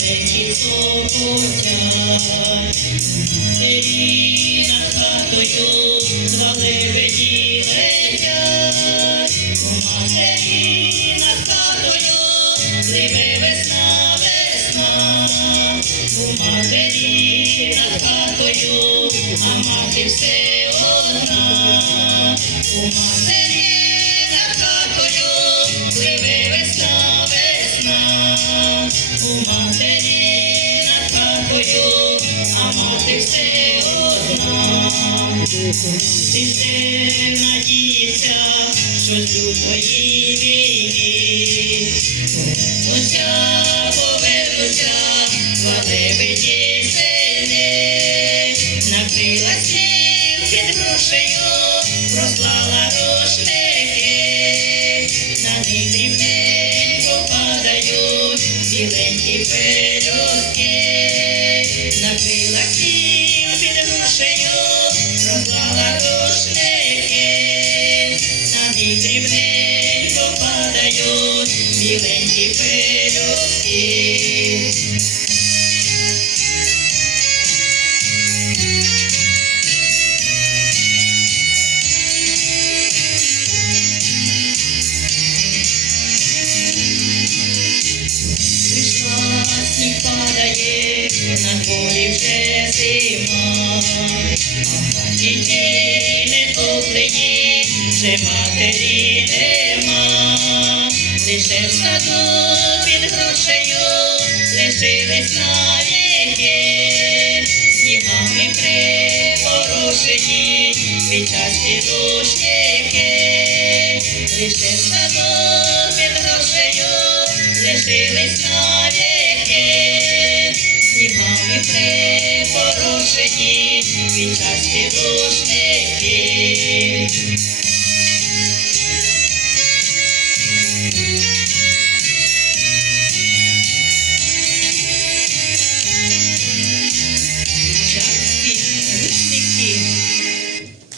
зеленькі цокотять. Матері над хатою два лебеді летять. У матері над хатою пливе весна, весна. У матері над хатою, а мати все одна. У матері над хатою пливе весна, весна. У матері над хатою, а мати все одна. Ти все надіється, що з лютої війни повернуться два лебеді сини. Накрила сніг під грушею, розклала рушники, на них дрібненько падають біленькі пелюстки. Накрила сніг під грушею, розклала рушники, на них дрібненько падають біленькі пелюстки. Сніг падає, на дворі вже зима, а в хаті ті нетоплені вже матері нема. Лише в саду під грушею лишились навіки, снігами припорошені квітчасті рушники. Лише в саду під грушею лишились навіки, снігами припорошені квітчасті рушники.